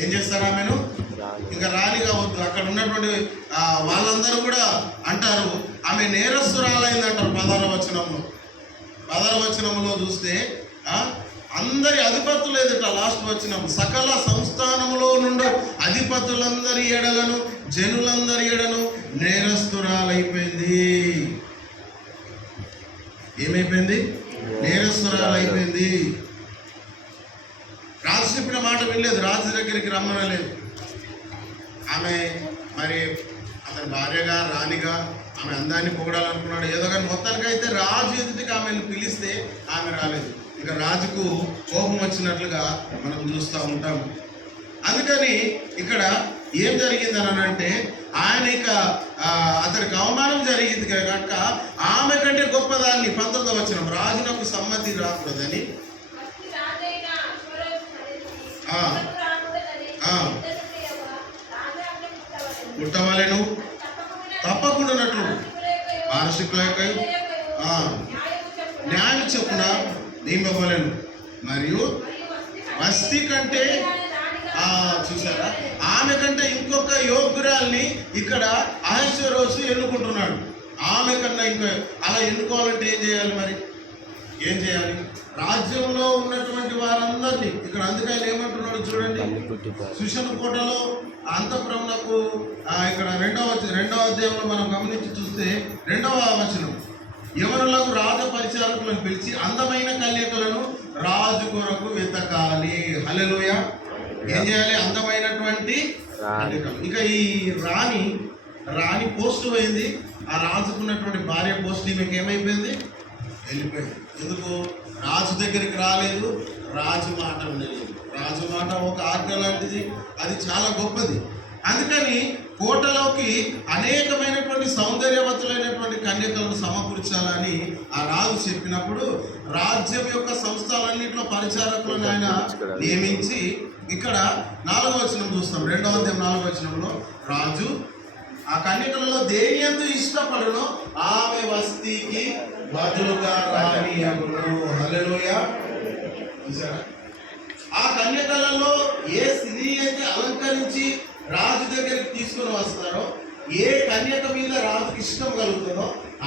ఏం చేస్తారు? ఆమెను ఇంకా రాణి కావద్దు. అక్కడ ఉన్నటువంటి వాళ్ళందరూ కూడా అంటారు ఆమె నేరస్తురాలైందంటారు. 16వ వచనంలో చూస్తే అందరి అధిపతులు ఎదుట లాస్ట్ వచనం, సకల సంస్థానములో నుండి అధిపతులందరి ఎడలను జనులందరి ఎడను నేరస్తురాలైపోయింది. ఏమైపోయింది? నేరస్తురాలైపోయింది. రాజు చెప్పిన మాట వినలేదు, రాజు దగ్గరికి రమ్మనలేదు. ఆమె మరి అతని భార్యగా రాణిగా ఆమె అందాన్ని పొగడాలనుకున్నాడు ఏదో, కానీ మొత్తానికైతే రాజు ఎదుటికి ఆమెను పిలిస్తే ఆమె రాలేదు. ఇక రాజుకు కోపం వచ్చినట్లుగా మనం చూస్తూ ఉంటాం. అందుకని ఇక్కడ ఏం జరిగిందని అంటే ఆయన ఇక అతనికి అవమానం జరిగింది కనుక ఆమె కంటే గొప్పదాన్ని 19వ వచనం, రాజునకు సమ్మతి రాకూడదని పుట్టవలెను, తప్పకుండానట్లు వార్షికులకై న్యాయం చొప్పున నియమవలెను, మరియు వస్తీ కంటే చూసారా ఆమె కంటే ఇంకొక యోగ్యురాల్ని ఇక్కడ అహష్వేరోషు ఎన్నుకుంటున్నాడు. ఆమె కన్నా ఇంకా అలా ఎన్నుకోవాలంటే ఏం చేయాలి? మరి ఏం చేయాలి? రాజ్యంలో ఉన్నటువంటి వారందరినీ ఇక్కడ అందుకే ఆయన ఏమంటున్నాడు చూడండి, సుషను కోటలో అంతఃపురమునకు ఇక్కడ రెండవ అధ్యాయంలో మనం గమనించి చూస్తే 2వ వచనం, యవనులకు రాజ పరిచారకులను పిలిచి అందమైన కన్యకలను రాజు కొరకు వెతకాలి. హల్లెలూయా. ఏం చేయాలి? అందమైనటువంటి కన్యకలు. ఇక ఈ రాణి పోస్ట్ పోయింది. ఆ రాజుకున్నటువంటి భార్య పోస్ట్ ఈమెకి ఏమైపోయింది? వెళ్ళిపోయింది. ఎందుకు? రాజు దగ్గరికి రాలేదు, రాజు మాట వినలేదు. రాజు మాట ఒక ఆజ్ఞ లాంటిది, అది చాలా గొప్పది. అందుకని కోటలోకి అనేకమైనటువంటి సౌందర్యవతులైనటువంటి కన్యకలను సమకూర్చాలని ఆ రాజు చెప్పినప్పుడు రాజ్యం యొక్క సంస్థలన్నింటిలో పరిచారకులను ఆయన నియమించి ఇక్కడ 4వ వచనం చూస్తాం. 2వ అధ్యాయం 4వ వచనంలో రాజు ఆ కన్యకలలో దేని యందు ఇష్టపడను ఆమె వస్తీకి బదులుగా రానియగును. హల్లెలూయా. చూసారా? ఆ కన్యకలలో ఏ స్త్రీ అయితే అలంకరించి రాజు దగ్గరికి తీసుకుని వస్తారో, ఏ కన్యక మీద రాజుకి ఇష్టం కలుగుతుందో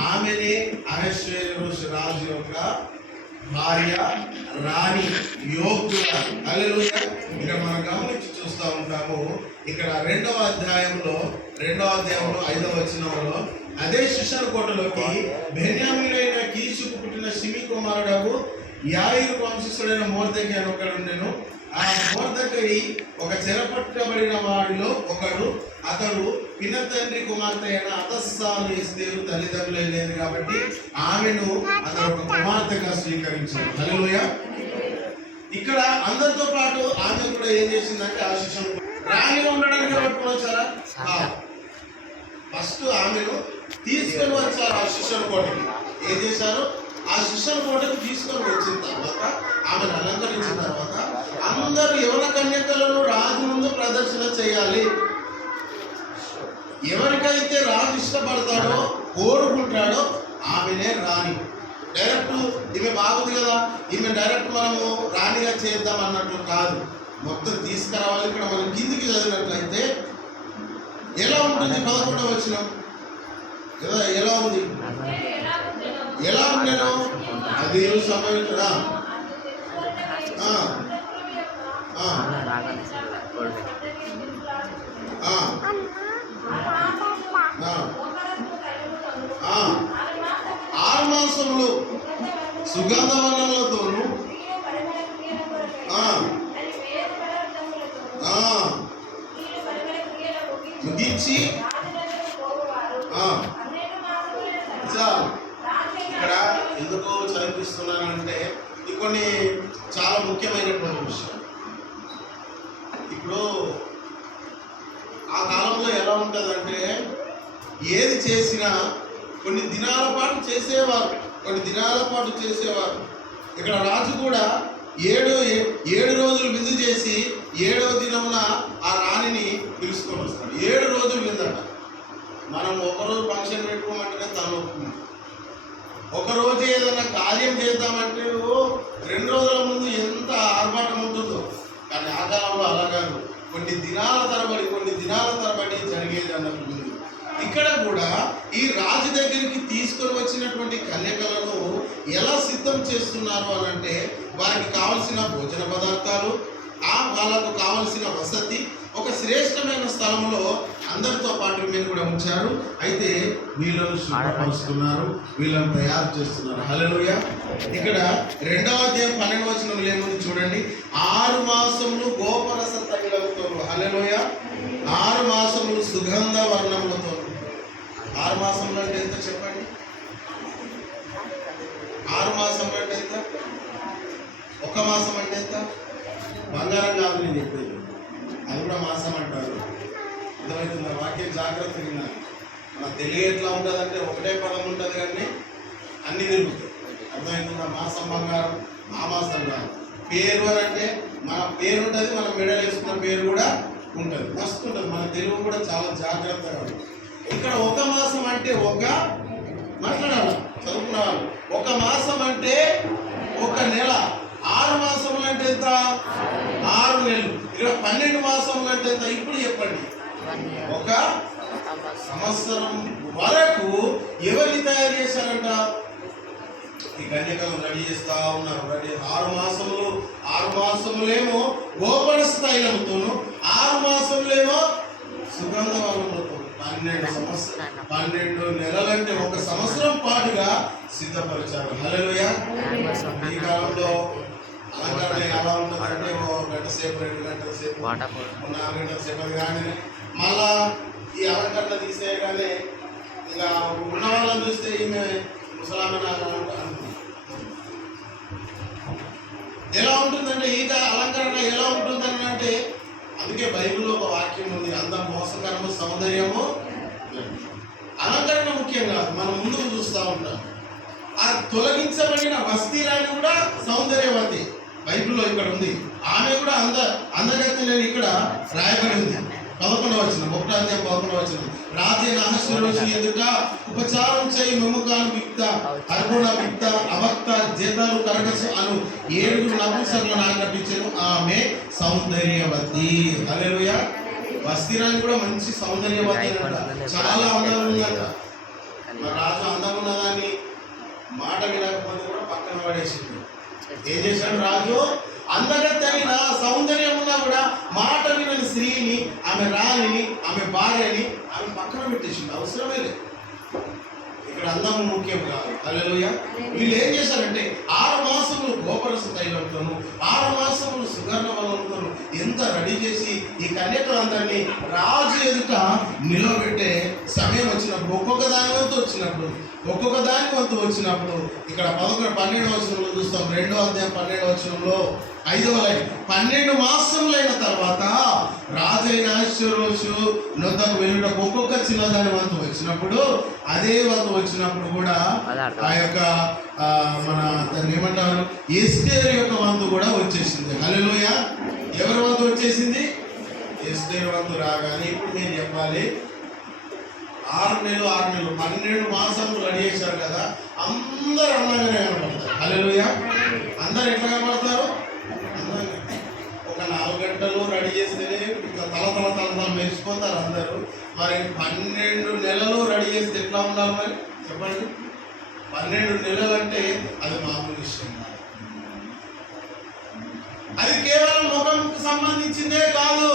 ఆమెనే అహష్వేరోషు రాజు యొక్క భార్య, రాణి, యోగ్యురాలు. హల్లెలూయా. ఇక్కడ మనం గమనించి చూస్తూ ఉంటాము. ఇక్కడ 2వ అధ్యాయంలో 5వ వచనంలో అదే శిషను కోటలోకి బెన్యామీనైన కీషుకు పుట్టిన షిమి కుమారుడు యాయిరు వంశస్థుడైన మొర్దెకై అని ఒకడు ఉండెను. ఆ మొర్దెకై ఒక చెరపట్టబడిన వాడిలో ఒకడు. అతడు పినతండ్రి కుమార్తె అయిన అతస్సాను ఎస్తేరు తల్లిదండ్రులు లేదు కాబట్టి ఆమెను అతడు ఒక కుమార్తెగా స్వీకరించాడు. హల్లెలూయా. ఇక్కడ అందరితో పాటు ఆమె కూడా ఏం చేసిందంటే ఆ శిష్యుడు రాణిగా ఉండడానికి పట్టుకుని వచ్చారా? ఫస్ట్ ఆమెను తీసుకొని వచ్చారు ఆ శిష్యుల కోటకి. ఏం చేశారు? ఆ శిష్యుల కోటకి తీసుకొని వచ్చిన తర్వాత ఆమెను అలంకరించిన తర్వాత అందరూ యవన కన్యకలను రాజు ముందు ప్రదర్శన చేయాలి. ఎవరికైతే రాజు ఇష్టపడతాడో కోరుకుంటాడో ఆమెనే రాణి. డైరెక్ట్ ఈమె బాగుంది కదా, ఈమె డైరెక్ట్ మనము రాణిగా చేద్దాం అన్నట్లు కాదు, మొత్తం తీసుకురావాలి. ఇక్కడ మనం కిందికి చదివినట్లయితే ఎలా ఉంటుంది? 11వ వచనం కదా, ఎలా ఉంది? ఎలా ఉండేను? అది సమయం ఆల్మాసములు సుగంధవర్ణములతోను ముగించి ఇక్కడ ఎందుకు చదివిస్తున్నానంటే ఇది కొన్ని చాలా ముఖ్యమైనటువంటి విషయం. ఇప్పుడు ఆ కాలంలో ఎలా ఉంటుందంటే ఏది చేసినా కొన్ని దినాల పాటు చేసేవారు. ఇక్కడ రాజు కూడా 7 రోజులు విందు చేసి 7వ దినమున ఆ రాణిని పిలుచుకొని వస్తాడు. 7 రోజులు విందట. మనం ఒకరోజు ఫంక్షన్ పెట్టుకోమంటేనే తను ఒప్పుకున్నాం. ఒకరోజు ఏదైనా కార్యం చేద్దామంటే 2 రోజుల ముందు ఎంత ఆర్భాటం ఉంటుందో, కానీ ఆ కాలంలో అలా కాదు. కొన్ని దినాల తరబడి జరిగేది అన్నట్టు. ఇక్కడ కూడా ఈ రాజు దగ్గరికి తీసుకొని వచ్చినటువంటి కన్యకలను ఎలా సిద్ధం చేస్తున్నారు అని అంటే, వారికి కావలసిన భోజన పదార్థాలు, వాళ్ళకు కావలసిన వసతి, ఒక శ్రేష్టమైన స్థలంలో అందరితో పాటు మీరు కూడా ఉంచారు. అయితే వీళ్ళను శుభ్రపరుస్తున్నారు, వీళ్ళను తయారు చేస్తున్నారు. హల్లెలూయా. ఇక్కడ 2వ అధ్యాయం 12వ వచనంలో ఏముంది చూడండి. 6 మాసములు గోపరస తైలముతో. హల్లెలూయా. 6 మాసములు సుగంధ వర్ణములతో. 6 మాసములు అంటే ఎంత చెప్పండి? 6 మాసములు అంటే ఎంత? 1 మాసం అంటే ఎంత? బంగారం కాదు నేను చెప్పేది, అది కూడా మాసం అంటారు. అర్థమవుతుందా? వాక్యం జాగ్రత్తగా వినాలి. మన తెలుగు ఎట్లా ఉంటుందంటే ఒకటే పదం ఉంటుంది కానీ అన్ని తిరుగుతాయి. అర్థమవుతుందా? మాసం బంగారం, ఆ మాసం కాదు. పేరు అని అంటే మన పేరు ఉంటుంది, మనం మెడల్ వేసుకున్న పేరు కూడా ఉంటుంది, మస్తు ఉంటుంది. మన తెలుగు కూడా చాలా జాగ్రత్తగా ఉంటుంది. ఇక్కడ 1 మాసం అంటే మాట్లాడాలి చదువుకున్న వాళ్ళు. 1 మాసం అంటే 1 నెల. 6 మాసములు అంటే ఎంత? 6 నెలలు. ఇక్కడ 12 మాసములు అంటే ఎంత? ఇప్పుడు చెప్పండి. 1 సంవత్సరం వరకు ఎవరిని తయారు చేశారంట? ఈ కన్యకలు రెడీ చేస్తా ఉన్నారు. 6 మాసములేమో గోపరస తైలముతోను, 6 మాసములేమో సుగంధ వర్ణములతో. 12 నెలలంటే 1 సంవత్సరం పాటుగా సిద్ధపరిచారు. హల్లెలూయా. ఈ కాలంలో అలంకరణ ఎలా ఉంటుందంటే 1 గంట సేపు, 2 గంటల సేపు, 4 గంటల సేపు, అది కానీ మళ్ళా ఈ అలంకరణ తీసేయగానే ఇక ఉన్న వాళ్ళని చూస్తే ఈమె ముసలామె ఎలా ఉంటుందంటే, ఈ అలంకరణ ఎలా ఉంటుందని అంటే, అందుకే బైబిల్లో ఒక వాక్యం ఉంది, అందం మోసకరము సౌందర్యము. అలంకరణ ముఖ్యం కాదు, మనం ముందుకు చూస్తూ ఉంటాం. ఆ తొలగించబడిన వస్తీరాని కూడా సౌందర్యవతి బైబిల్లో ఇక్కడ ఉంది. ఆమె కూడా అందగత్తి నేను ఇక్కడ రాయబడి ఉంది. 11వ వచనం, 1వ అధ్యాయం 11వ వచనం. రాజైన అహష్వేరోషు ఎదుట ఉపచారం చేయి మెముకాను విక్త, అర్గుణ విక్త, అవక్త, జేతాలు, కరగసు అను 7 నపుంసకులను ఆజ్ఞాపించెను. ఆమె సౌందర్యవతి. హల్లెలూయా. వస్తీరాని కూడా మంచి సౌందర్యవతి అంట, చాలా అందంగా ఉందంట. మరి రాజు అందం ఉన్నదాన్ని మాట వినకపోతే కూడా పక్కన పడేసింది. ఏం చేశాడు రాజు? అందగత్తైన సౌందర్యం ఉన్నా కూడా మాట వినని స్త్రీని, ఆమె రాణిని, ఆమె భార్యని ఆమె పక్కన పెట్టేసింది. అవసరమే లేదు. ఇక్కడ అందము ముఖ్యం కాదు. హల్లెలూయా. వీళ్ళు ఏం చేశారంటే 6 మాసములు గోపరస తైలంతోను, 6 మాసములు సుగంధ వనంతోను ఎంత రెడీ చేసి ఈ కన్యకలందరినీ రాజు ఎదుట నిలబెట్టే సమయం వచ్చినప్పుడు, ఒక్కొక్క దాని వంతు వచ్చినప్పుడు ఇక్కడ 12వ వచనంలో చూస్తాం. 2వ అధ్యాయం 12వ వచనంలో 5వ లైన్. 12 మాసములైన తర్వాత రాజైన అహష్వేరోషు నొద్దకు వెళ్ళుటకు ఒక్కొక్క చిన్నదాని వంతు వచ్చినప్పుడు, అదే వంతు వచ్చినప్పుడు కూడా ఆ యొక్క మన దాన్ని ఏమంటారు, ఎస్తేరు యొక్క వంతు కూడా వచ్చేసింది. హల్లెలూయా. ఎవరి వంతు వచ్చేసింది? ఎస్తేరు వంతు రాగానే ఇప్పుడు నేను చెప్పాలి, 6 నెలలు 12 మాసములు రెడీ చేశారు కదా, అందరూ అందంగానే కనబడతారు. హల్లెలూయా. అందరు ఎట్లా కనబడతారు? అందంగా. ఒక 4 గంటలు రెడీ చేస్తేనే ఇట్లా తల మెరిసిపోతారు అందరూ. మరి 12 నెలలు రెడీ చేస్తే ఎట్లా ఉండాలి మరి చెప్పండి? 12 నెలలు అంటే అది మామూలు విషయం కాదు. అది కేవలం ముఖంకు సంబంధించిందే కాదు,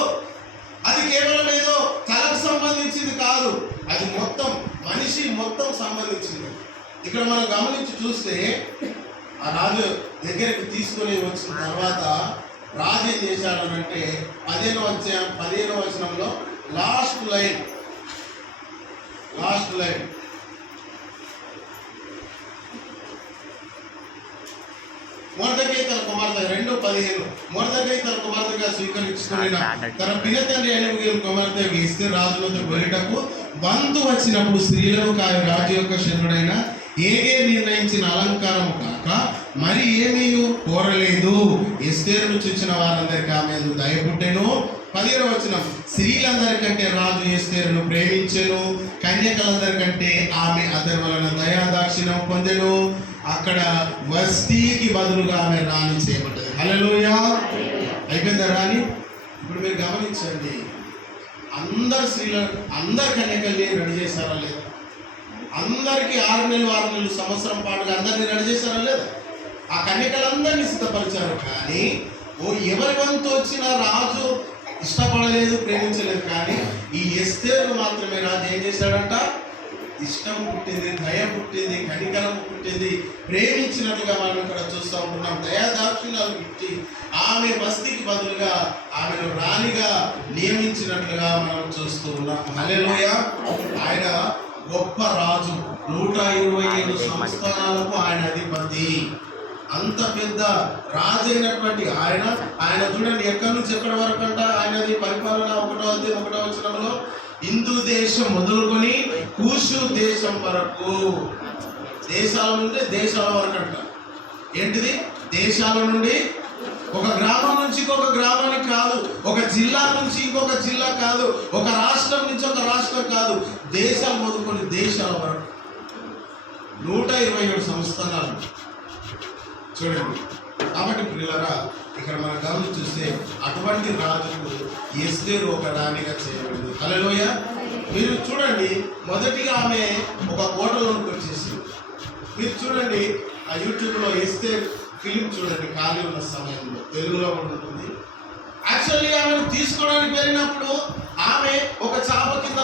అది కేవలం ఏదో తలకు సంబంధించింది కాదు, అది మొత్తం మనిషి మొత్తం సంబంధించింది. ఇక్కడ మనం గమనించి చూస్తే ఆ రాజు దగ్గరికి తీసుకొని వచ్చిన తర్వాత రాజు ఏం చేశాడు అంటే 15వ వచనంలో లాస్ట్ లైన్ మొర్దెకై తన కుమార్తె 2:15 మొర్దెకై తన కుమార్తెగా స్వీకరించుకుని తన పినతండ్రి అయిన కుమార్తె ఎస్తేరు రాజులతో వెళ్ళటకు బంధు వచ్చినప్పుడు స్త్రీలను రాజు యొక్క శత్రుడైన హేగేరు నిర్ణయించిన అలంకారం కాక మరి ఏమీ కోరలేదు. ఎస్తేరును చూసిన వారందరికీ ఆమె దయ పుట్టెను. 10వ వచనం. స్త్రీలందరికంటే రాజు ఎస్తేరును ప్రేమించెను, కన్యకలందరికంటే ఆమె అతని వలన దయాదాక్షిణ్యం పొందెను. అక్కడ వస్తీకి బదులుగా ఆమె రాణి చేయబడ్డది. హల్లెలూయా. అయిపోయిందా రాణి? ఇప్పుడు మీరు గమనించండి, అందరు స్త్రీలు అందరి కన్యకల్ని రెడీ చేశారా లేదా? అందరికీ 6 నెలలు 6 నెలలు సంవత్సరం పాటుగా అందరినీ రెడీ చేశారా లేదా? ఆ కన్యకలందరినీ సిద్ధపరిచారు. కానీ ఎవరి వంతు వచ్చిన రాజు ఇష్టపడలేదు, ప్రేమించలేదు. కానీ ఈ ఎస్తేరు మాత్రమే రాజు ఏం చేశాడంట? ఇష్టం పుట్టింది, దయ పుట్టింది, కనికరం పుట్టింది, ప్రేమించినట్లుగా మనం ఇక్కడ చూస్తూ ఉంటున్నాం. దయాదాక్షిణ్యాలు పుట్టి ఆమె వస్తికి బదులుగా ఆమెను రాణిగా నియమించినట్లుగా మనం చూస్తూ ఉన్నాం. హల్లెలూయా. ఆయన గొప్ప రాజు, 127 సంస్థానాలకు ఆయన అధిపతి. అంత పెద్ద రాజు అయినటువంటి ఆయన చూడండి, ఎక్కడి నుంచి ఎక్కడి వరకు అంట ఆయనది పరిపాలన 1వ అధ్యాయం 1వ వచనంలో హిందూ దేశం మొదలుకొని కూషు దేశం వరకు, దేశాల నుండి దేశాల వరకు అంట. ఏంటిది? దేశాల నుండి, ఒక గ్రామం నుంచి ఇంకొక గ్రామానికి కాదు, ఒక జిల్లా నుంచి ఇంకొక జిల్లా కాదు, ఒక రాష్ట్రం నుంచి ఒక రాష్ట్రం కాదు, దేశాలు మొదలుకొని దేశాల వరకు 127 సంస్థానాలు చూడండి. కాబట్టి పిల్లరా, ఇక్కడ మన గమనించి చూస్తే అటువంటి రాజుకు ఎస్తేరు ఒక రాణిగా చేయబడింది. హల్లెలూయా. మీరు చూడండి, మొదటిగా ఆమె ఒక కోటలోకి వచ్చేసింది. మీరు చూడండి, ఆ యూట్యూబ్లో ఎస్తేర్ ఫిలిం చూడండి, ఖాళీ ఉన్న సమయంలో తెలుగులో కూడా ఉంటుంది. యాక్చువల్లీ ఆమెను తీసుకోవడానికి వెళ్ళినప్పుడు ఆమె ఒక చాప కింద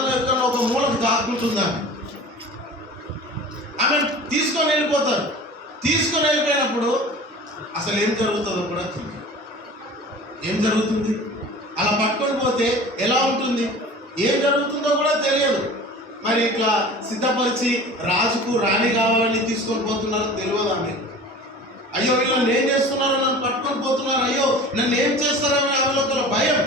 ఒక మూలకు దాక్కుంటుందని ఆమె తీసుకొని వెళ్ళిపోతారు. తీసుకొని వెళ్ళిపోయినప్పుడు అసలు ఏం జరుగుతుందో కూడా తెలియదు. ఏం జరుగుతుంది? అలా పట్టుకొని పోతే ఎలా ఉంటుంది, ఏం జరుగుతుందో కూడా తెలియదు. మరి ఇట్లా సిద్ధపరిచి రాజుకు రాణి కావాలని తీసుకొని పోతున్నారో తెలియదు ఆమె. అయ్యో వీళ్ళని ఏం చేస్తున్నారో, నన్ను పట్టుకొని పోతున్నారు, అయ్యో నన్ను ఏం చేస్తారని ఆమెలో ఒక భయం.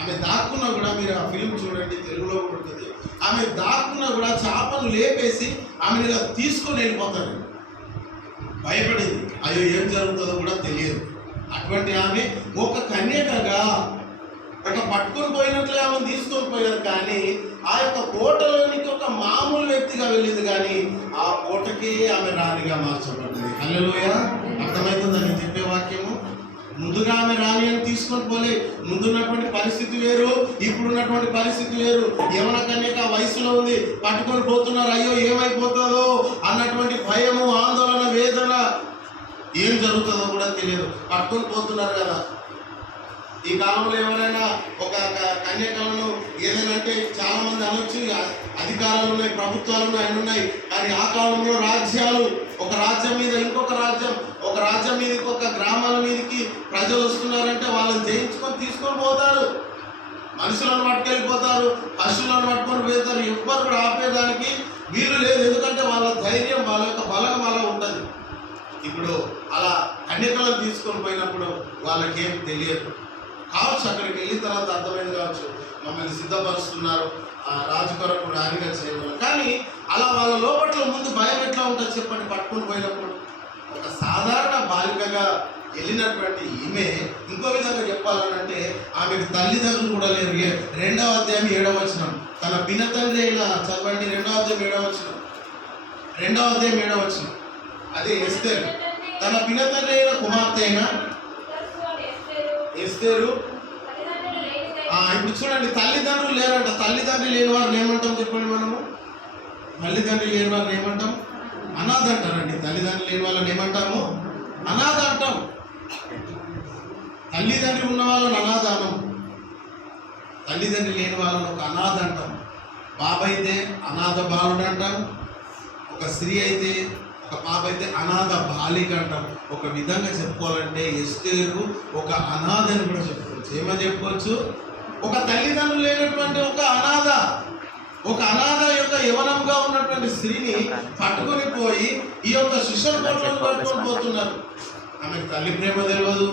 ఆమె దాక్కున్నా కూడా, మీరు ఆ ఫిలిం చూడండి, తెలుగులో కూడా ఉంటుంది, ఆమె దాక్కున్నా కూడా చేపను లేపేసి ఆమెను ఇలా తీసుకొని వెళ్ళిపోతారు. భయపడింది, అయ్యో ఏం జరుగుతుందో కూడా తెలియదు. అటువంటి ఆమె ఒక కన్యకగా ఒక పట్టుకొని పోయినట్లుగా ఆమెను తీసుకొని పోయారు. కానీ ఆ యొక్క కోటలోనికి ఒక మామూలు వ్యక్తిగా వెళ్ళింది, కానీ ఆ కోటకి ఆమె రాణిగా మార్చబడ్డది. హల్లెలూయా. అర్థమవుతుందా నేను చెప్పే వాక్యము? ముందుగా ఆమె రాణి అని తీసుకొని పోలే. ముందున్నటువంటి పరిస్థితి వేరు, ఇప్పుడున్నటువంటి పరిస్థితి వేరు. యవన కన్యక వయసులో ఉంది, పట్టుకొని పోతున్నారు, అయ్యో ఏమైపోతుందో అన్నటువంటి భయము, ఆందోళన, వేదన, ఏం జరుగుతుందో కూడా తెలియదు. పట్టుకొని పోతున్నారు కదా. ఈ కాలంలో ఎవరైనా ఒక కన్యకలను ఏదైనా అంటే చాలా మంది అనొచ్చు, అధికారాలు ఉన్నాయి, ప్రభుత్వాలు ఉన్నాయి. కానీ ఆ కాలంలో రాజ్యాలు, ఒక రాజ్యం మీద ఇంకొక రాజ్యం, ఒక రాజ్యం మీద ఇంకొక గ్రామాల మీదకి ప్రజలు వస్తున్నారంటే వాళ్ళని జయించుకొని తీసుకొని పోతారు. మనుషులను పట్టుకెళ్ళిపోతారు, పశువులను పట్టుకొని పోతారు. ఎవ్వరు కూడా ఆపేదానికి వీలు లేదు. ఎందుకంటే వాళ్ళ ధైర్యం, వాళ్ళ యొక్క బలం అలా ఉంటుంది. ఇప్పుడు అలా కన్యకలను తీసుకొని పోయినప్పుడు వాళ్ళకేం తెలియదు కావచ్చు. అక్కడికి వెళ్ళిన తర్వాత అర్థమైంది కావచ్చు, మమ్మల్ని సిద్ధపరుస్తున్నారు, రాజు కొరకు రాణిగా చేయవాలి. కానీ అలా వాళ్ళ లోపట్ల ముందు భయం ఎట్లా ఉంటుంది చెప్పండి? పట్టుకొని పోయినప్పుడు ఒక సాధారణ బాలికగా వెళ్ళినటువంటి ఈమె, ఇంకో విధంగా చెప్పాలనంటే ఆమెకు తల్లిదండ్రులు కూడా లేరు. 2వ అధ్యాయం 7వ వచనం, తన పినతండ్రి అయిన, చదవండి 2వ అధ్యాయం 7వ వచనం, 2వ అధ్యాయం 7వ వచనం. అదే ఎస్తేరు, తన పినతండ్రి అయిన కుమార్తె అయిన ఎస్తేరు. ఇప్పుడు చూడండి, తల్లిదండ్రులు లేరంట. తల్లిదండ్రులు లేని వారిని ఏమంటాం చెప్పండి? మనము తల్లిదండ్రులు లేని వారిని ఏమంటాం? అనాథ అంటారండి. తల్లిదండ్రులు లేని వాళ్ళని ఏమంటాము? అనాథ అంటాం. తల్లిదండ్రి ఉన్న వాళ్ళని అనాథ అనం. తల్లిదండ్రి లేని వాళ్ళని ఒక అనాథ అంటాం. బాబు అయితే అనాథ బాలుడు అంటాం, ఒక స్త్రీ అయితే, ఒక పాప అయితే అనాథ బాలిక అంటాం. ఒక విధంగా చెప్పుకోవాలంటే ఎస్తేరు ఒక అనాథ అని కూడా చెప్పుకోవచ్చు. ఏమని చెప్పుకోవచ్చు? ఒక తల్లిదండ్రులు లేనటువంటి ఒక అనాథ యొక్క యవనంగా ఉన్నటువంటి స్త్రీని పట్టుకొని పోయి ఈ యొక్క శిష్యుల కోటలను పట్టుకొని పోతున్నారు. ఆమెకు తల్లి ప్రేమ తెలియదు,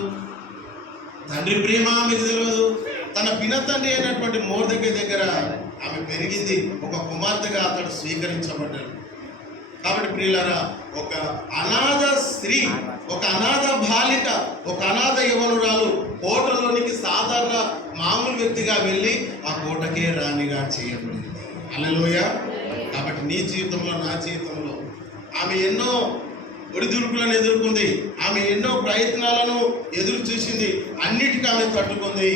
తండ్రి ప్రేమ ఆమెకు తెలియదు. తన పినతండ్రి అయినటువంటి దగ్గర ఆమె పెరిగింది. ఒక కుమార్తెగా అతడు స్వీకరించబడ్డాడు. కాబట్టి ప్రియులారా, ఒక అనాథ స్త్రీ, ఒక అనాథ బాలిక, ఒక అనాథ యవనురాలు కోటలోనికి సాధారణ మామూలు వ్యక్తిగా వెళ్ళి ఆ కోటకే రాణిగా చేయబడింది. హల్లెలూయా. కాబట్టి నీ జీవితంలో, నా జీవితంలో ఆమె ఎన్నో ఒడిదుడుకులను ఎదుర్కొంది, ఆమె ఎన్నో ప్రయత్నాలను ఎదురు చూసింది, అన్నిటికీ ఆమె తట్టుకుంది.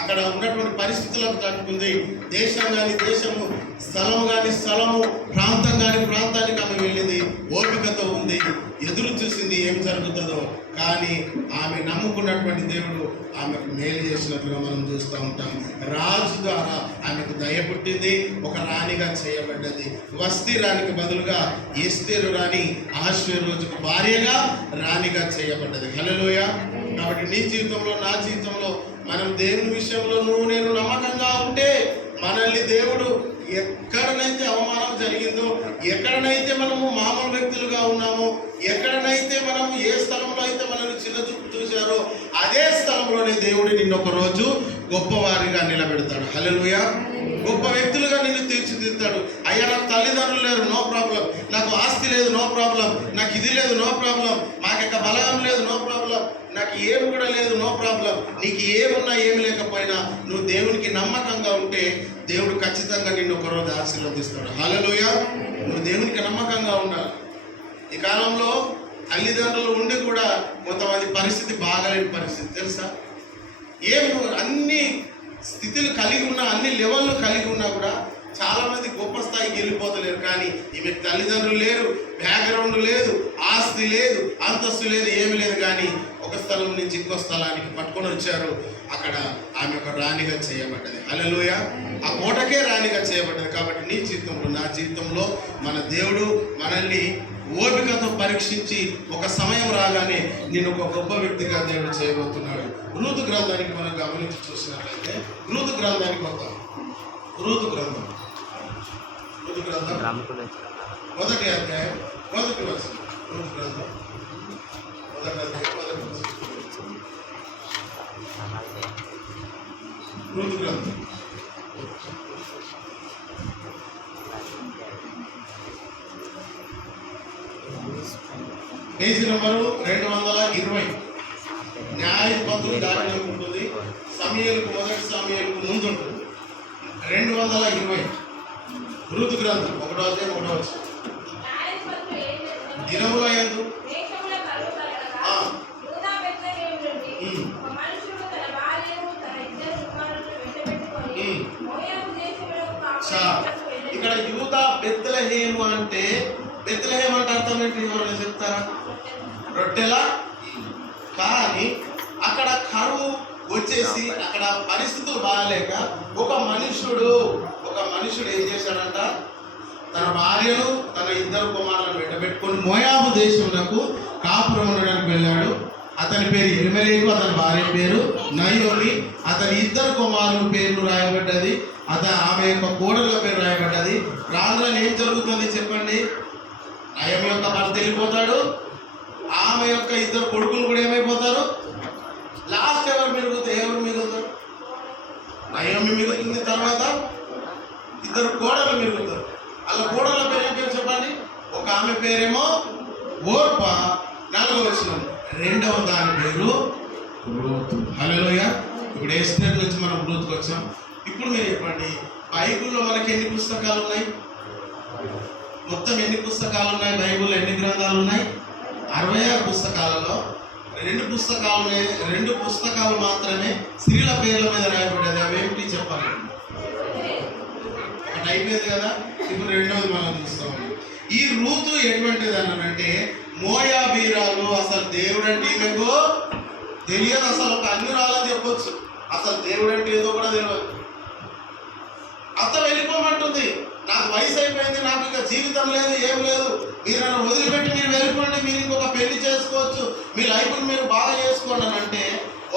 అక్కడ ఉన్నటువంటి పరిస్థితులకు తట్టుకుంది. దేశం కానీ దేశము, స్థలము కానీ స్థలము, ప్రాంతం కానీ ప్రాంతానికి ఆమె వెళ్ళింది. ఓపికతో ఉంది, ఎదురు చూసింది ఏం జరుగుతుందో. కానీ ఆమె నమ్ముకున్నటువంటి దేవుడు ఆమెకు మేలు చేసినట్లుగా మనం చూస్తూ ఉంటాం. రాజు ద్వారా ఆమెకు దయ పుట్టింది, ఒక రాణిగా చేయబడ్డది. వస్తీ రాణికి బదులుగా ఎస్తేరు రాణి అహష్వేరోషుకు భార్యగా రాణిగా చేయబడ్డది. హల్లెలూయా. కాబట్టి నీ జీవితంలో, నా జీవితంలో మనం దేవుని విషయంలో నేను నమ్మకంగా ఉంటే మనల్ని దేవుడు ఎక్కడనైతే అవమానం జరిగిందో, ఎక్కడనైతే మనము మామూలు వ్యక్తులుగా ఉన్నామో, ఎక్కడనైతే మనము ఏ స్థలంలో అయితే మనల్ని చిన్న చూపు చూశారో అదే స్థలంలోనే దేవుడు నిన్ను ఒక రోజు గొప్పవారిగా నిలబెడతాడు. హల్లెలూయా. గొప్ప వ్యక్తులుగా నిన్ను తీర్చిదిద్దాడు. అయ్యా నాకు తల్లిదండ్రులు లేరు, నో ప్రాబ్లం. నాకు ఆస్తి లేదు, నో ప్రాబ్లం. నాకు ఇది లేదు, నో ప్రాబ్లం. మాకిక బలగం లేదు, నో ప్రాబ్లం. నాకు ఏమి కూడా లేదు, నో ప్రాబ్లం. నీకు ఏమున్నా ఏమి లేకపోయినా నువ్వు దేవునికి నమ్మకంగా ఉంటే దేవుడు ఖచ్చితంగా నిన్ను ఒకరోజు ఆశీర్వదిస్తాడు. హల్లెలూయా. నువ్వు దేవునికి నమ్మకంగా ఉండాలి. ఈ కాలంలో తల్లిదండ్రులు ఉండి కూడా కొంతమంది పరిస్థితి బాగాలేని పరిస్థితి తెలుసా. అన్ని స్థితులు కలిగి ఉన్నా, అన్ని లెవెల్లు కలిగి ఉన్నా కూడా చాలామంది గొప్ప స్థాయికి వెళ్ళిపోతలేరు. కానీ ఈమెకు తల్లిదండ్రులు లేరు, బ్యాక్గ్రౌండ్ లేదు, ఆస్తి లేదు, అంతస్తు లేదు, ఏమి లేదు. కానీ ఒక స్థలం నుంచి ఇంకో స్థలానికి పట్టుకొని వచ్చారు. అక్కడ ఆమె ఒక రాణిగా చేయబడ్డది. హల్లెలూయా. ఆ కోటకే రాణిగా చేయబడ్డది. కాబట్టి నీ జీవితంలో, నా జీవితంలో మన దేవుడు మనల్ని ఓపికతో పరీక్షించి ఒక సమయం రాగానే నేను ఒక గొప్ప వ్యక్తిగా దేవుడు చేయబోతున్నాడు. రూతు గ్రంథానికి మనం గమనించి చూసినట్లయితే, రూతు గ్రంథానికి వద్దాం. రూతు గ్రంథం మొదటి అధ్యాయం మొదటి వచనం. రూతు గ్రంథం మొదటి అధ్యాయం మొదటి వచనం. రూతు గ్రంథం పేజీ నెంబరు 220. న్యాయాధిపతులు దాటిన ఉంటుంది, సమూయేలుకు మొదటి సమూయేలుకు ముందు ఉంటుంది. 220 రూతు గ్రంథం 1వ అధ్యాయం 1వ వచనం. దినముల యందు ఇక్కడ యూదా బెత్లెహేము అంటే, బెత్లెహేము అంటే అర్థం ఏంటి ఎవరైనా చెప్తారా? రొట్టెల. కానీ అక్కడ కరువు వచ్చేసి అక్కడ పరిస్థితులు బాగాలేక ఒక మనుషుడు ఏం చేశాడంట, తన భార్యను తన 2 కుమారులను వెంటబెట్టుకొని మోయాబు దేశమునకు కాపురం ఉండడానికి వెళ్ళాడు. అతని పేరు ఎలిమెలెకు, అతని భార్య పేరు నయోమి. అతని 2 కుమారుల పేర్లు రాయబడ్డది, ఆమె యొక్క కోడళ్ళ పేరు రాయబడ్డది. రాజులో ఏం జరుగుతుంది చెప్పండి? నయోమి యొక్క భర్త వెళ్ళిపోతాడు, ఆమె యొక్క 2 కొడుకులు కూడా ఏమైపోతారు? లాస్ట్ ఎవరు మిగులుతారు? నయోమి మిగులుతుంది, తర్వాత 2 కోడలు మిగులుతారు. అలా కోడళ్ళ పేరు ఏం పేరు చెప్పండి? ఒక ఆమె పేరేమో ఓర్ప, 4వ వచనం. 2వ దాని పేరు రూతు. హల్లెలూయా. ఇప్పుడు ఎస్తేరు నుంచి మనం రూతుకు వచ్చాం. ఇప్పుడు మీరు చెప్పండి, బైబిల్లో మనకి ఎన్ని పుస్తకాలు ఉన్నాయి? మొత్తం ఎన్ని పుస్తకాలు ఉన్నాయి? బైబిల్లో ఎన్ని గ్రంథాలు ఉన్నాయి? 66 పుస్తకాలలో 2 పుస్తకాలు మాత్రమే స్త్రీల పేర్ల మీద రాయబడ్డది. అవేమిటి చెప్పాలి? ఒకటి అయిపోయింది కదా, ఇప్పుడు 2వది మనం చూస్తాము. ఈ రూతు ఎటువంటిది అన్నానంటే, మోయాబీరాలు. అసలు దేవుడు అంటే ఈమెకు తెలియదు, అసలు ఒక అన్యురాలని చెప్పొచ్చు. అసలు దేవుడు అంటే ఏదో కూడా తెలియదు. అత్త వెళ్ళిపోమంటుంది, నాకు వయసు అయిపోయింది, నాకు ఇక జీవితం లేదు, ఏం లేదు, మీరు నన్ను వదిలిపెట్టి మీరు వెళ్ళిపోండి, మీరు ఇంకొక పెళ్లి చేసుకోవచ్చు, మీ లైఫ్ని మీరు బాగా చేసుకోండి అని అంటే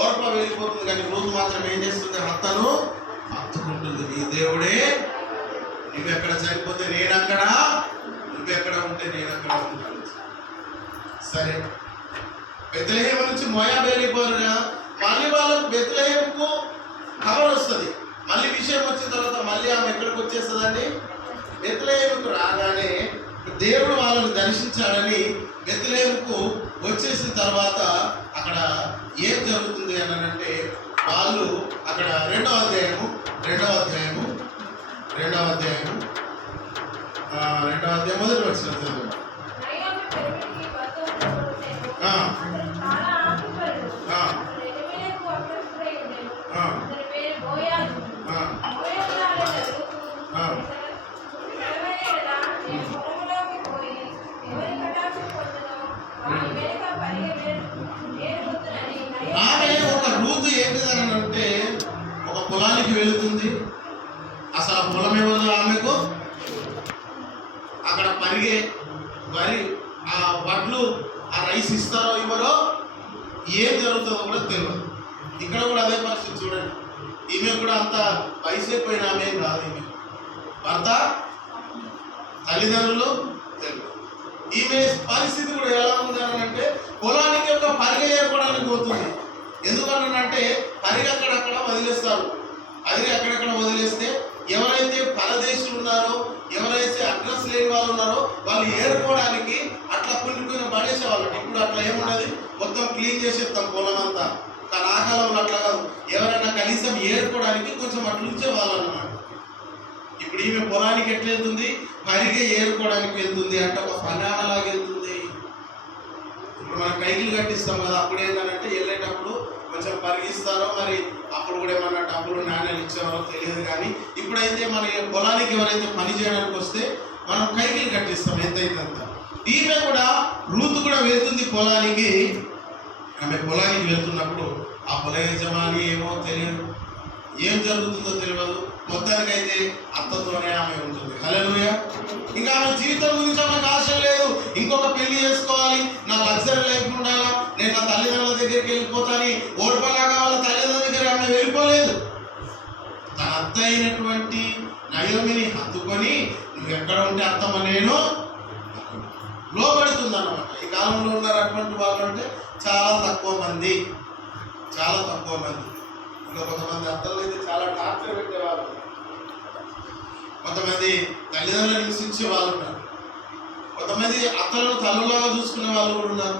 ఓర్ప వెళ్ళిపోతుంది. కానీ రూతు మాత్రం ఏం చేస్తుంది? అత్తను హత్తుకుంటుంది. నీ దేవుడే, నువ్వెక్కడ చనిపోతే నేనక్కడ, నువ్వెక్కడ ఉంటే నేనక్కడ ఉంటాను. సరే, బెత్లెహేము నుంచి మోయాబు వెళ్ళిపోరు కదా, మళ్ళీ వాళ్ళకు బెత్లెహేముకు ఖబర్ వస్తుంది. మళ్ళీ విషయం వచ్చిన తర్వాత మళ్ళీ ఆమె ఎక్కడికి వచ్చేస్తుందండి? బెత్లెహేముకు రాగానే దేవుడు వాళ్ళని దర్శించాడని బెత్లెహేముకు వచ్చేసిన తర్వాత అక్కడ ఏం జరుగుతుంది అని అంటే, వాళ్ళు అక్కడ 2వ అధ్యాయము మొదటి వచ్చిన పొలానికి వెళుతుంది. అసలు ఆ పొలం ఎవరిదో ఆమెకు, అక్కడ పరిగే వరి ఆ వడ్లు ఆ రైస్ ఇస్తారో ఇవ్వరో, ఏం జరుగుతుందో కూడా తెలియదు. ఇక్కడ కూడా అదే పరిస్థితి చూడండి. ఈమె కూడా అంత వయసు అయిపోయిన ఆమె కాదు. ఈమె భర్త, తల్లిదండ్రులు తెలియదు. ఈమె పరిస్థితి కూడా ఎలా ఉందని అంటే పొలానికి ఒక పరిగె ఏర్పడానికి పోతుంది. ఎందుకనంటే పరిగె అక్కడక్కడ వదిలేస్తారు. పరిగె అక్కడక్కడ వదిలేస్తే ఎవరైతే పరదేశులు ఉన్నారో, ఎవరైతే అడ్రస్ లేని వాళ్ళు ఉన్నారో వాళ్ళు ఏరుకోవడానికి అట్లా కొన్ని పడేసేవాళ్ళు. ఇప్పుడు అట్లా ఏమున్నది, మొత్తం క్లీన్ చేసేస్తాం పొలం అంతా. కానీ ఆ కాలంలో అట్లా కాదు. ఎవరైనా కనీసం ఏరుకోవడానికి కొంచెం అట్లా ఉంచేవాళ్ళు అన్నమాట. ఇప్పుడు ఈమె పొలానికి ఎట్లా వెళ్తుంది, పరిగె ఏరుకోవడానికి వెళ్తుంది. అంటే ఒక పనామలాగా వెళ్తుంది. ఇప్పుడు మనం కైకిలు కట్టిస్తాం కదా, అప్పుడు ఏంటంటే వెళ్ళేటప్పుడు కొంచెం పరిగిస్తారో మరి అప్పుడు కూడా ఏమన్నా డబ్బులు నాణ్యాలు ఇచ్చారో తెలియదు. కానీ ఇప్పుడైతే మన పొలానికి ఎవరైతే పని చేయడానికి వస్తే మనం కైకిలు కట్టిస్తాం ఎంతైతే అంత. ఈమె కూడా రూతు కూడా వెళ్తుంది పొలానికి. ఆమె పొలానికి వెళ్తున్నప్పుడు ఆ పొల యజమాని ఏమో తెలియదు, ఏం జరుగుతుందో తెలియదు. మొత్తానికైతే అత్తతోనే ఆమె ఉంటుంది. హల్లెలూయా. ఇంకా ఆమె జీవితం గురించి ఆమెకు ఆశ లేదు. ఇంకొక పెళ్లి చేసుకోవాలి, నా లగ్జరీ లైఫ్ ఉండాలా, నేను నా తల్లిదండ్రుల దగ్గరికి వెళ్ళిపోతాను. ఓర్పలాగా వాళ్ళ తల్లిదండ్రుల దగ్గర ఆమె వెళ్ళిపోలేదు. తన అత్త అయినటువంటి నయోమిని హత్తుకొని నువ్వు ఎక్కడ ఉంటే అత్తమ్మ నేను లోబడుతుంది అన్నమాట. ఈ కాలంలో ఉన్నారు అటువంటి వాళ్ళు అంటే చాలా తక్కువ మంది, చాలా తక్కువ మంది. ఇంకా కొంతమంది అత్తలు అయితే చాలా టార్చర్ పెట్టేవాళ్ళు, కొంతమంది తల్లిదండ్రులను హింసించే వాళ్ళు ఉన్నారు, కొంతమంది అత్తలను తల్లులాగా చూసుకునే వాళ్ళు కూడా ఉన్నారు.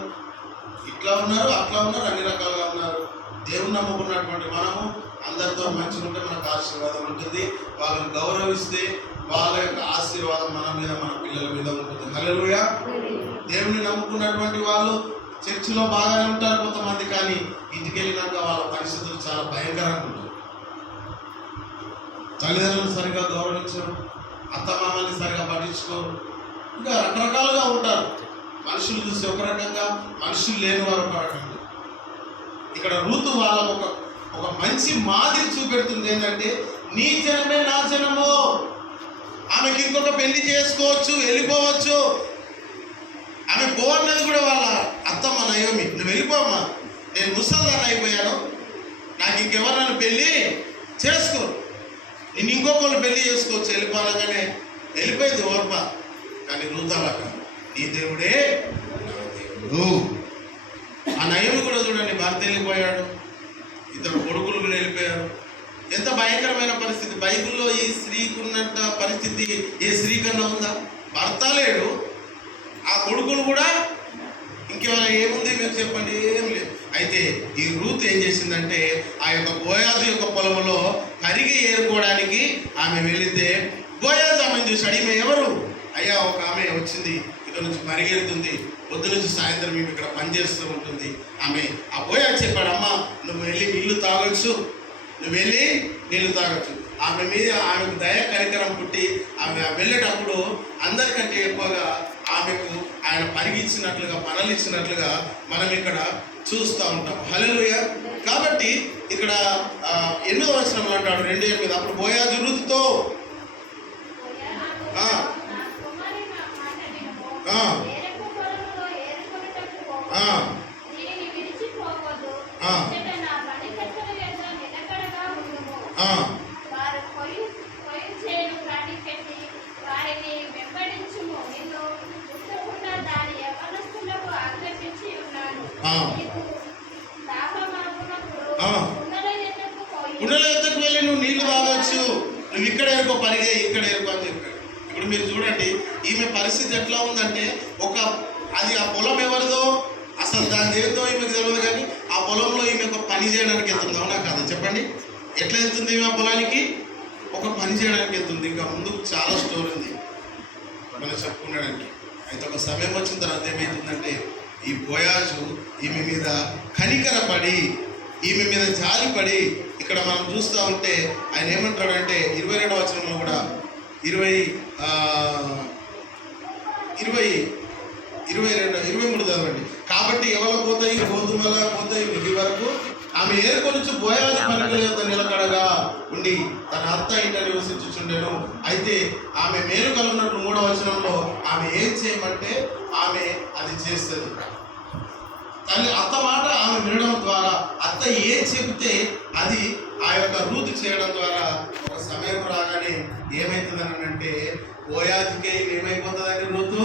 ఇట్లా ఉన్నారు, అట్లా ఉన్నారు, అన్ని రకాలుగా ఉన్నారు. దేవుని నమ్ముకున్నటువంటి మనము అందరితో మంచిగా ఉంటే మనకు ఆశీర్వాదం ఉంటుంది. వాళ్ళని గౌరవిస్తే వాళ్ళ యొక్క ఆశీర్వాదం మన మీద, మన పిల్లల మీద ఉంటుంది. హల్లెలూయా. దేవుని నమ్ముకున్నటువంటి వాళ్ళు చర్చిలో బాగానే ఉంటారు కొంతమంది, కానీ ఇంటికి వెళ్ళినాక వాళ్ళ పరిస్థితులు చాలా భయంకరంగా ఉంటాయి. తల్లిదండ్రులు సరిగా గౌరవించరు, అత్తమామల్ని సరిగా పట్టించుకోరు, ఇంకా రకరకాలుగా ఉంటారు. మనుషులు చూస్తే ఒక రకంగా, మనుషులు లేని వారు ఒక రకంగా. ఇక్కడ రూతు వాళ్ళకు ఒక మంచి మాదిరి చూపెడుతుంది. ఏంటంటే నీ జనమే నా జనము. ఆమెకి ఇంకొక పెళ్లి చేసుకోవచ్చు, వెళ్ళిపోవచ్చు. ఆమె పోవన్నది కూడా వాళ్ళ అత్తమ్మ నయోమి, నువ్వు వెళ్ళిపోమ్మా, నేను ముసల్దాన్ని అయిపోయాను, నాకు ఇంకెవరు నన్ను పెళ్ళి చేసుకో, నేను ఇంకొకళ్ళు పెళ్లి చేసుకోవచ్చు వెళ్ళిపోవాలగానే వెళ్ళిపోయింది ఓర్ప. కానీ రూతాలక నీ దేవుడే దేవుడు. ఆ నయోమి కూడా చూడండి, భర్త వెళ్ళిపోయాడు, ఇద్దరు కొడుకులు కూడా వెళ్ళిపోయారు. ఎంత భయంకరమైన పరిస్థితి. బైబిల్లో ఈ స్త్రీకి ఉన్నంత పరిస్థితి ఏ స్త్రీ కన్నా ఉందా? భర్త లేడు, ఆ కొడుకులు కూడా ఇంకేమైనా ఏముంది మీరు చెప్పండి, ఏం లేదు. అయితే ఈ రూత్ ఏం చేసిందంటే ఆ యొక్క బోయాజు యొక్క పొలంలో పరిగె ఏరుకోవడానికి ఆమె వెళితే బోయాజు ఆమెను చూశాడు. ఈమె ఎవరు? అయ్యా ఒక ఆమె వచ్చింది, ఇక్కడ నుంచి పరిగెడుతుంది, పొద్దు నుంచి సాయంత్రం మేము ఇక్కడ పనిచేస్తూ ఉంటుంది. ఆమె ఆ బోయాజు చెప్పాడు, అమ్మ నువ్వు వెళ్ళి నీళ్లు తాగొచ్చు, నువ్వు వెళ్ళి నీళ్లు తాగొచ్చు. ఆమె మీద ఆమెకు దయ కనికరం పుట్టి ఆమె వెళ్ళేటప్పుడు అందరికంటే ఎక్కువగా ఆమెకు ఆయన పరిగిచ్చినట్లుగా, పనులు ఇచ్చినట్లుగా మనం ఇక్కడ చూస్తూ ఉంటాం. హల్లెలూయా. కాబట్టి ఇక్కడ 8వ వచనంలో అంటాడు, 2:8, అప్పుడు బోయాజు రూతుతో కుండల ఎత్తుకు వెళ్ళి నువ్వు నీళ్లు తాగొచ్చు, నువ్వు ఇక్కడ ఏరుకో, పరిగే ఇక్కడ ఏరుకో అని చెప్పాడు. ఇప్పుడు మీరు చూడండి ఈమె పరిస్థితి ఎట్లా ఉందంటే, అది ఆ పొలం ఎవరిదో అసలు దాని ఏదో ఈమెకు తెలియదు, కానీ ఆ పొలంలో ఈమె ఒక పని చేయడానికి వెళ్తుంది. అవునా కాదా చెప్పండి? ఎట్లా వెళ్తుంది ఈమె పొలానికి? ఒక పని చేయడానికి వెళ్తుంది. ఇంకా ముందుకు చాలా స్టోరీ ఉంది మనం చెప్పుకున్నాడానికి. అయితే ఒక సమయం వచ్చిన తర్వాత ఏమవుతుందంటే ఈ బోయాజు ఈమె మీద కనికరపడి, ఈమె మీద జాలిపడి, ఇక్కడ మనం చూస్తూ ఉంటే ఆయన ఏమంటాడంటే 22వ వచనంలో కూడా 23 చదవండి. కాబట్టి ఎవరు పోతాయి, గోధుమలా పోతాయి, మిగి వరకు ఆమె ఏరుకొని బోయాజు పలికల యొద్ద నిలకడగా ఉండి తన అత్త ఇంట నివసించుచుండెను. అయితే ఆమె మేలు కలుగునట్లు 3వ వచనంలో ఆమె ఏం చేయమంటే ఆమె అది చేస్తుంది. తల్లి అత్త మాట ఆమె వినడం ద్వారా, అత్త ఏం చెబితే అది ఆ యొక్క రూతు చేయడం ద్వారా ఒక సమయం రాగానే ఏమవుతుందని అంటే బోయాజుకి ఏమైపోతుందండి, రూతు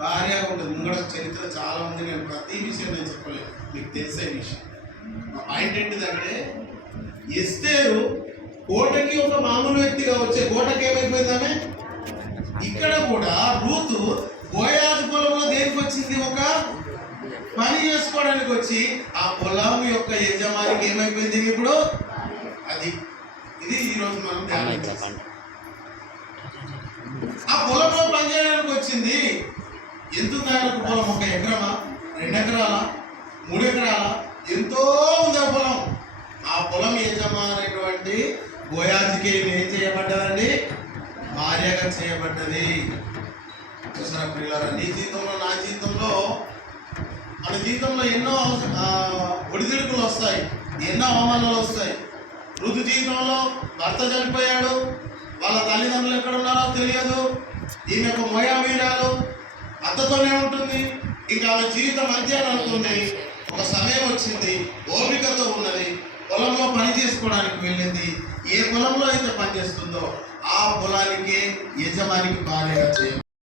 భార్య ఉంటుంది. ముంగడ చరిత్ర చాలా ఉంది, నేను ప్రతి విషయం నేను చెప్పలేదు, మీకు తెలిసే విషయం. మా పాయింట్ ఏంటిదంటే ఎస్తేరు కోటకి ఒక మామూలు వ్యక్తిగా వచ్చే కోటకి ఏమైపోయింది ఆమె. ఇక్కడ కూడా రూతు బోయాజు పొలంలో దేనికి వచ్చింది, ఒక పని చేసుకోవడానికి వచ్చి ఆ పొలం యొక్క యజమానికి ఏమైపోయింది ఇప్పుడు. అది ఇది ఈరోజు మనం ధ్యానం చేస్తాం. ఆ పొలంలో పని చేయడానికి వచ్చింది. ఎంత ఉంది ఆయనకు పొలం? 1 ఎకరమా, 2 ఎకరాలా, 3 ఎకరాలా, ఎంతో ఉంది ఆ పొలం. ఆ పొలం యజమానైనటువంటి బోయాజుకి ఏం చేయబడ్డదండి, భార్యగా చేయబడ్డది. చూసారా ప్రియులారా, నీ జీవితంలో నా జీవితంలో మన జీవితంలో ఎన్నో ఒడిదుడుకులు వస్తాయి, ఎన్నో అవమానాలు వస్తాయి. ఋతు జీవితంలో భర్త చనిపోయాడు, వాళ్ళ తల్లిదండ్రులు ఎక్కడ ఉన్నారో తెలియదు. ఈమె ఒక మోయాబీరాలు, అత్తతోనే ఉంటుంది. ఇంకా ఆమె జీవితం అంతే అని అనుకుంది. ఒక సమయం వచ్చింది, ఓపికతో ఉన్నది, పొలంలో పని చేసుకోవడానికి వెళ్ళింది. ఏ పొలంలో అయితే పని చేస్తుందో ఆ పొలానికి యజమానికి భార్యగా చేయాలి.